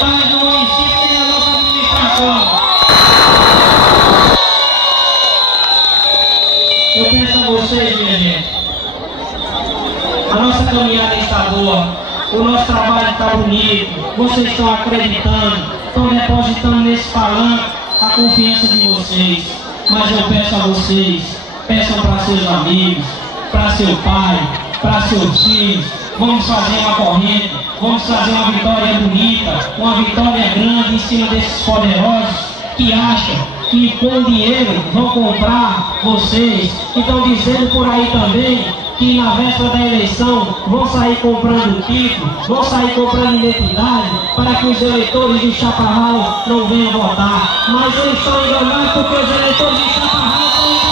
do município e da nossa administração. Eu peço a vocês, minha gente, a nossa caminhada está boa, o nosso trabalho está bonito, vocês estão acreditando, estão depositando nesse palanque a confiança de vocês. Mas eu peço a vocês, peçam para seus amigos, para seu pai, para seus filhos. Vamos fazer uma corrente, vamos fazer uma vitória bonita, uma vitória grande em cima desses poderosos que acham que com dinheiro vão comprar vocês. E estão dizendo por aí também que na véspera da eleição vão sair comprando título, vão sair comprando identidade para que os eleitores de Chaparral não venham votar. Mas eles estão enganados porque os eleitores de Chaparral estão enganados.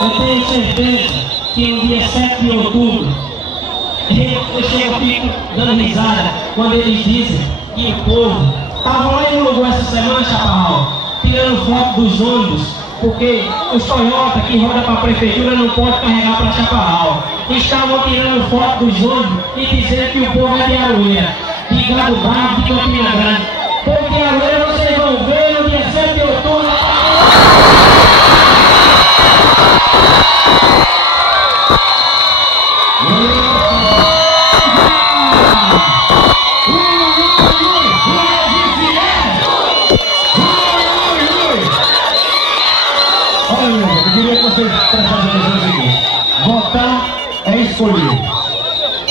Eu tenho certeza que no dia 7 de outubro, eu fico dando risada quando eles dizem que o povo estava lá em Uruguai essa semana, Chaparral, tirando foto dos ônibus, porque os Toyota que roda para a prefeitura não pode carregar para Chaparral. Estavam tirando foto dos ônibus e dizendo que o povo é de Aroeira, de Gado Bravo, de Campina Grande. Povo de Aroeira, vocês vão ver no dia 7 de outubro. Eu queria que vocês prestassem atenção no seguinte: votar é escolher.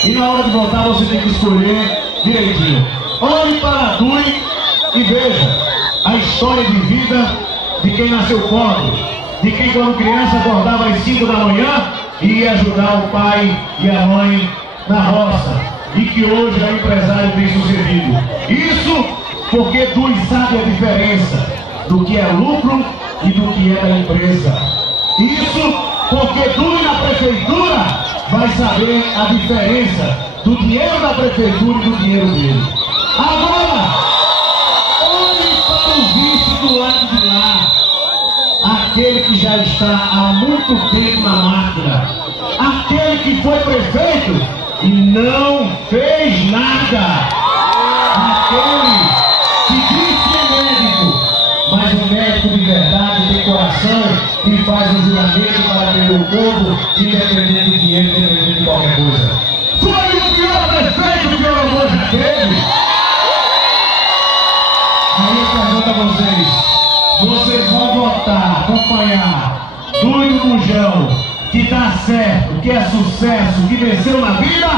E na hora de votar você tem que escolher direitinho. Olhe para a Dui e veja a história de vida de quem nasceu pobre, de quem quando criança acordava às 5 da manhã e ia ajudar o pai e a mãe na roça, e que hoje é empresário bem sucedido. Isso porque Dui sabe a diferença do que é lucro e do que é da empresa. Isso porque Dui na prefeitura vai saber a diferença do dinheiro da prefeitura e do dinheiro dele. Agora, olhe para o vice do lado de lá, aquele que já está há muito tempo na máquina, aquele que foi prefeito e não fez nada, aquele que diz que é médico, mas o médico de verdade tem coração e faz um juramento para ter o povo, independente de dinheiro, independente de qualquer coisa. Foi o pior prefeito que o Oromô já teve. Aí eu pergunto a vocês vão votar, acompanhar Dui do Bujão, que dá certo, que é sucesso, que venceu na vida,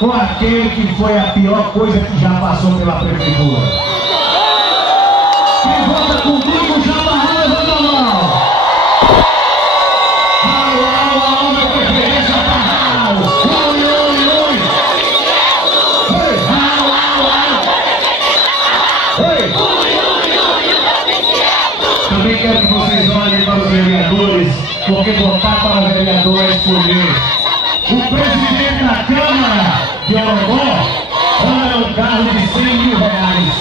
ou aquele que foi a pior coisa que já passou pela prefeitura? Quem vota com Dui do Chaparral, levanta a mão. Alô, meu prefeito Chaparral. Oi, oi, oi. Oi, também quero que vocês olhem para os vereadores, porque votar para o vereador é escolher. O presidente da Câmara de Orongó anda um carro de 100 mil reais.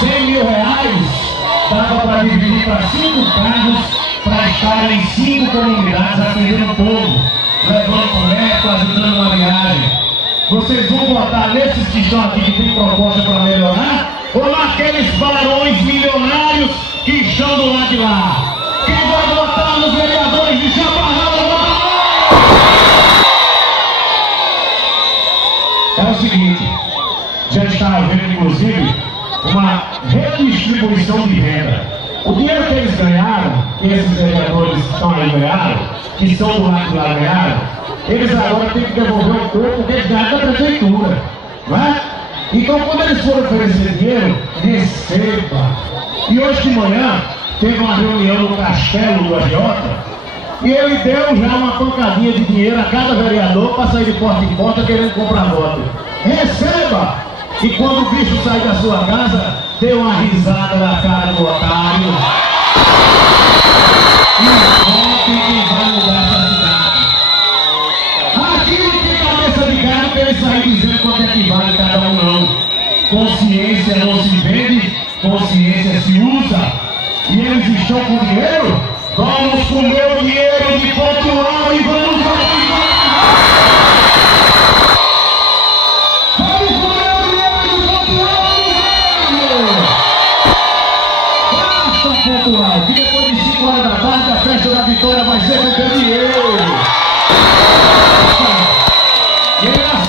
100 mil reais dava para dividir para 5 carros para estar em 5 comunidades atendendo o povo, levando comércio, ajudando uma viagem. Vocês vão votar nesses que estão aqui que tem proposta para melhorar, ou naqueles barões milionários que estão do lado de lá? Quem vai votar nos vereadores de Chaparral? É o seguinte, já está havendo inclusive uma redistribuição de renda. O dinheiro que eles ganharam, que esses vereadores que estão aí ganharam, que estão do lado de lá ganharam, eles agora têm que devolver um pouco desse ganho da prefeitura, não é? Então quando eles forem oferecer dinheiro, receba. E hoje de manhã teve uma reunião no Castelo do Agiota e ele deu já uma pancadinha de dinheiro a cada vereador para sair de porta em porta querendo comprar voto. Receba! E quando o bicho sai da sua casa, dê uma risada na cara do otário. E vote quem vai mudar essa cidade. Aqui não tem cabeça de gado para ele sair dizendo quanto é que vale cada um, não. Consciência não se vende, consciência se usa. E eles estão com dinheiro? Vamos comer o dinheiro de Portugal e vamos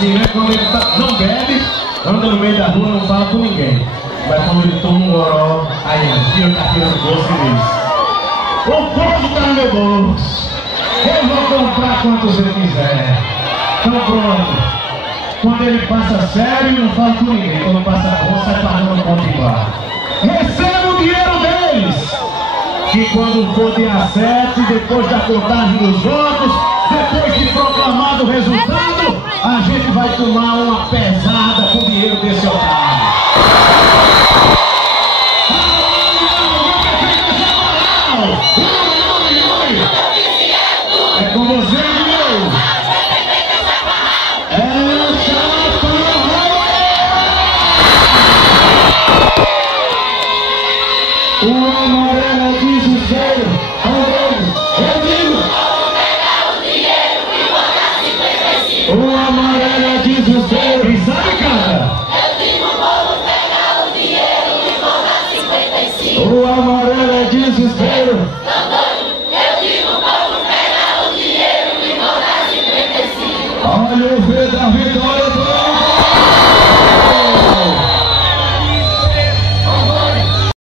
assim, né? Quando ele não bebe, anda no meio da rua, não fala com ninguém. Mas quando ele toma um goró, aí tira a carteira do bolso e diz: o bolso tá no meu bolso, eu vou comprar quantos ele quiser. Então pronto. Quando ele passa sério, não fala com ninguém. Quando passa bom, sai pagando o ponto igual. Receba o dinheiro deles! Que quando for dia 7, depois da contagem dos votos, depois de proclamado o resultado, a gente vai tomar uma pesada com o dinheiro desse otário. É com você, meu! O amarelo é desespero, eu digo. O amarelo é desespero, quem sabe, cara? Eu digo, vamos pegar o dinheiro e voltar 55. O amarelo é desespero. Eu digo, vamos pegar o dinheiro e voltar 55. Olha o